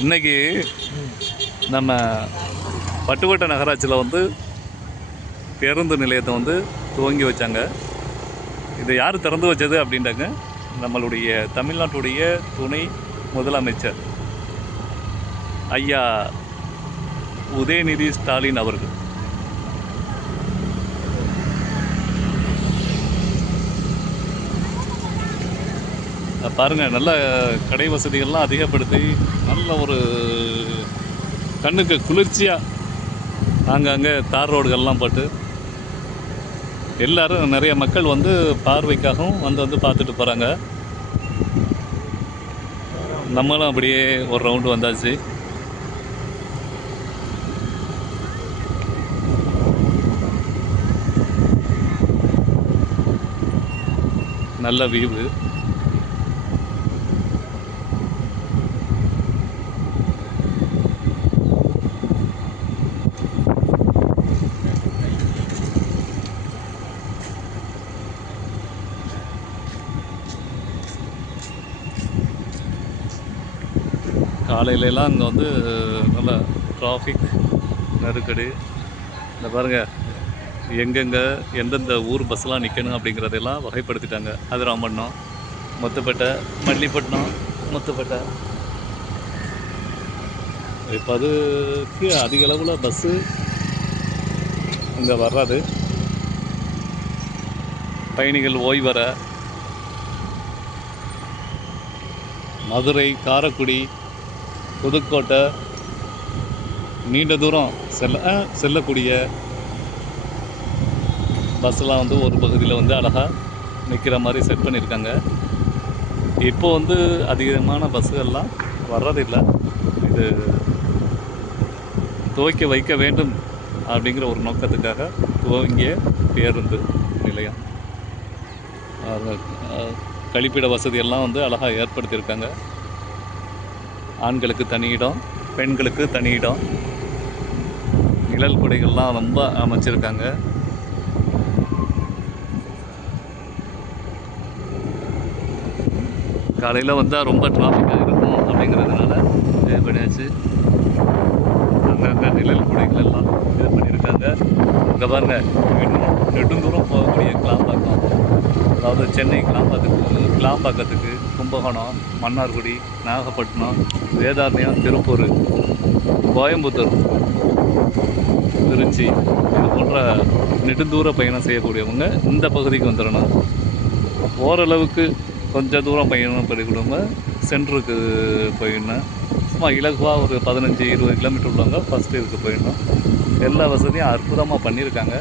இன்னைக்கு நம்ம பட்டுக்கோட்டை நகராட்சியில் வந்து பேருந்து நிலையத்தை வந்து துவங்கி வச்சாங்க. இதை யார் திறந்து வச்சது அப்படின்றாங்க? நம்மளுடைய தமிழ்நாட்டுடைய துணை முதலமைச்சர் ஐயா உதயநிதி ஸ்டாலின் அவர்கள். பாருங்கள் நல்ல கடை வசதிகள்லாம் அதிகப்படுத்தி நல்ல ஒரு கண்ணுக்கு குளிர்ச்சியாக அங்கங்கே தார் ரோடுகள்லாம் போட்டு எல்லோரும் நிறைய மக்கள் வந்து பார்வைக்காகவும் வந்து வந்து பார்த்துட்டு போகிறாங்க நம்மளும் அப்படியே ஒரு ரவுண்டு வந்தாச்சு. நல்ல வியூவு காலையிலலாம் அங்கே வந்து நல்ல டிராஃபிக் நெருக்கடி. இந்த பாருங்கள் எங்கெங்கே எந்தெந்த ஊர் பஸ்ஸெலாம் நிற்கணும் அப்படிங்கிறதெல்லாம் வகைப்படுத்திட்டாங்க. அதிராம்பட்டினம் முத்துப்பேட்டை மல்லிப்பட்டினம் முத்துப்பேட்டை. இப்போ அதுக்கு அதிக அளவில் பஸ்ஸு இங்கே வர்றாது. பயணிகள் ஓய்வர மதுரை காரைக்குடி புதுக்கோட்டை நீண்ட தூரம் செல்ல செல்லக்கூடிய பஸ்ஸெலாம் வந்து ஒரு பகுதியில் வந்து அழகாக நிற்கிற மாதிரி செட் பண்ணியிருக்காங்க. இப்போ வந்து அதிகமான பஸ்ஸுகள்லாம் வர்றதில்லை. இது துவக்கி வைக்க வேண்டும் அப்படிங்கிற ஒரு நோக்கத்துக்காக துவங்கிய பேருந்து நிலையம். கழிப்பிட வசதியெல்லாம் வந்து அழகாக ஏற்படுத்தியிருக்காங்க. ஆண்களுக்கு தனி இடம் பெண்களுக்கு தனி இடம். நிழல் குடைகள்லாம் ரொம்ப அமைச்சிருக்காங்க. காலையில் வந்தால் ரொம்ப டிராஃபிக்காக இருக்கும் அப்படிங்கிறதுனால இது பண்ணியாச்சு. அங்கங்கே நிழல் குடைகள் எல்லாம் இது பண்ணியிருக்காங்க. இங்கே பாருங்க நெடுந்தூரம் போகக்கூடிய கிளாம்பாக்கம். அதாவது சென்னை கிளாம்பாக்கத்துக்கு கிளாம்பாக்கத்துக்கு கும்பகோணம் மன்னார்குடி நாகப்பட்டினம் வேதாரண்யம் திருப்பூர் கோயம்புத்தூர் திருச்சி இது போன்ற நெடுந்தூர பயணம் செய்யக்கூடியவங்க இந்த பகுதிக்கு வந்துடணும். ஓரளவுக்கு கொஞ்சம் தூரம் பயணம் பண்ணிக்கூடவங்க சென்டருக்கு போயிடணும். சும்மா இலகுவாக ஒரு பதினஞ்சு இருபது கிலோமீட்டர் உள்ளவங்க ஃபஸ்ட்டு இதுக்கு போயிடணும். எல்லா வசதியும் அற்புதமாக பண்ணியிருக்காங்க.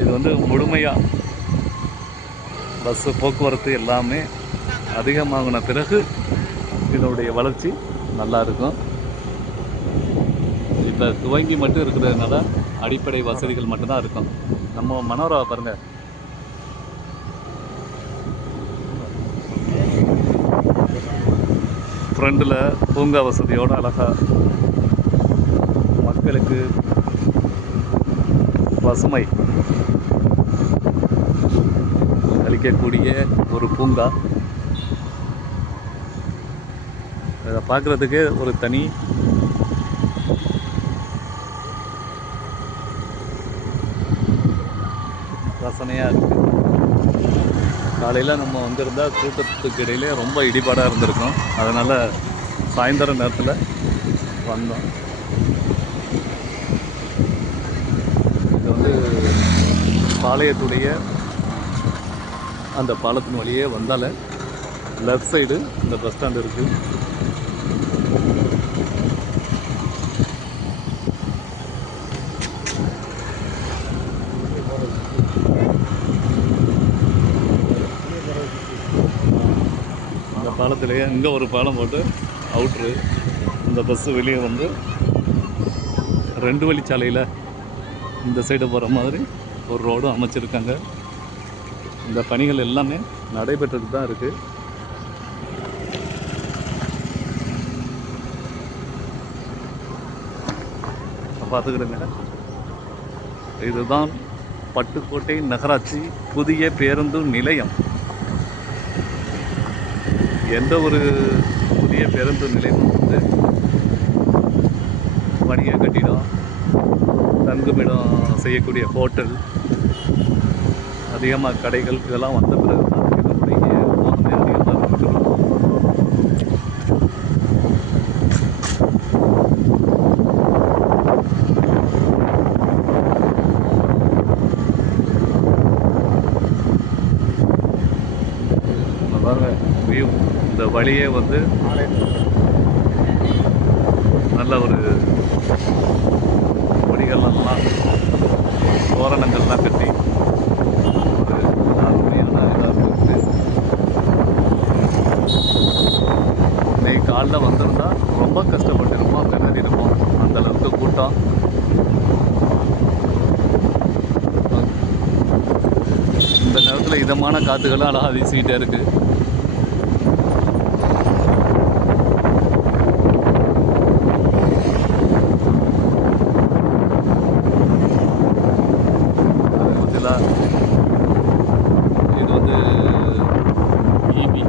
இது வந்து முழுமையாக பஸ்ஸு போக்குவரத்து எல்லாமே அதிகமாகின பிறகு இதனுடைய வளர்ச்சி நல்லா இருக்கும் இப்போ துவங்கி மட்டும் இருக்கிறதுனால அடிப்படை வசதிகள் மட்டும்தான் இருக்கும். நம்ம மனோரா பாருங்க. ஃப்ரண்டில் பூங்கா வசதியோட அழகாக மக்களுக்கு பசுமை இருக்கக்கூடிய ஒரு பூங்கா. அதை பார்க்குறதுக்கு ஒரு தனி ரசனையாக இருக்குது காலையில் நம்ம வந்திருந்தா கூட்டத்துக்கு இடையிலே ரொம்ப இடிபாடாக இருந்திருக்கும். அதனால் சாயந்தர நேரத்தில் வந்தோம். இது வந்து பாளையத்துடைய அந்த பாலத்தின் வழியே வந்தால லெஃப்ட் சைடு இந்த பஸ் ஸ்டாண்ட் இருக்குது இந்த பாலத்திலேயே இங்கே ஒரு பாலம் போட்டு அவுட்ரு இந்த பஸ்ஸு வெளியே வந்து ரெண்டு வழிச்சாலையில் இந்த சைடு போகிற மாதிரி ஒரு ரோடும் அமைச்சிருக்காங்க. இந்த பணிகள் எல்லாமே நடைபெற்றுட்டு தான் இருக்குது பார்த்துக்கிடுங்க. இதுதான் பட்டுக்கோட்டை நகராட்சி புதிய பேருந்து நிலையம். எந்த ஒரு புதிய பேருந்து நிலையமும் வந்து வணிக கட்டிடம் தங்குமிடம் செய்யக்கூடிய ஹோட்டல் அதிகமாக கடைகள் இதெல்லாம் வந்த பிறகு தான் இதனுடைய போனதே அதிகமாக இருக்கிறோம் வியூ இந்த வழியே வந்து நல்ல ஒரு கொடிகள்லாம் தோரணங்கள்லாம் கட்டி இன்னைக்கு காலைல வந்திருந்தா ரொம்ப கஷ்டப்பட்டிருப்போம். திணறி இருப்போம் அந்தளவுக்கு கூட்டம். இந்த நேரத்தில் இதமான காற்றுகளும் அழகாக வீசிக்கிட்டே இருக்குது அது பார்த்தீங்களா இது வந்து ஈபி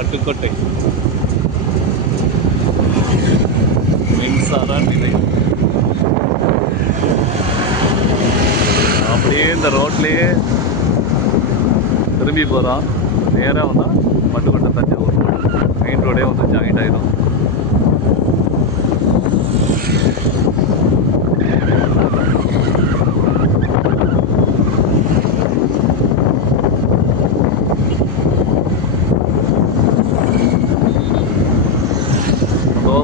பட்டுக்கோட்டை மின்சார நிலையம் அப்படியே இந்த ரோட்லேயே திரும்பி போகிறான் நேராக வந்தால் பட்டுக்கோட்டை தஞ்சாவூர் மெயின் ரோடே வந்து ஜாயிண்ட் ஆகிடும்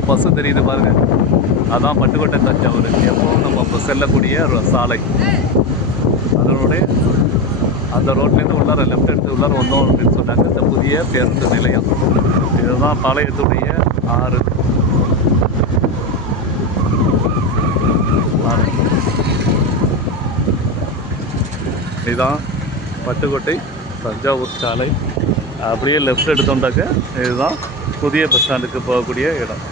பஸ்ஸு தெரியுது பாருங்க. அதான் பட்டுக்கோட்டை தஞ்சாவூர் எப்பவும் நம்ம இப்போ செல்லக்கூடிய சாலை. அதனுடைய அந்த ரோட்லேருந்து உள்ளார லெஃப்ட் எடுத்து உள்ளார வந்தோம் அப்படின்னு சொன்னாங்க. இந்த புதிய பேருந்து நிலையம். இதுதான் பாளையத்துடைய ஆறு. ஆறு. இதுதான் பட்டுக்கோட்டை தஞ்சாவூர் சாலை. அப்படியே லெஃப்ட் எடுத்தோம்னாக்க இதுதான் புதிய பஸ் ஸ்டாண்டுக்கு போகக்கூடிய இடம்.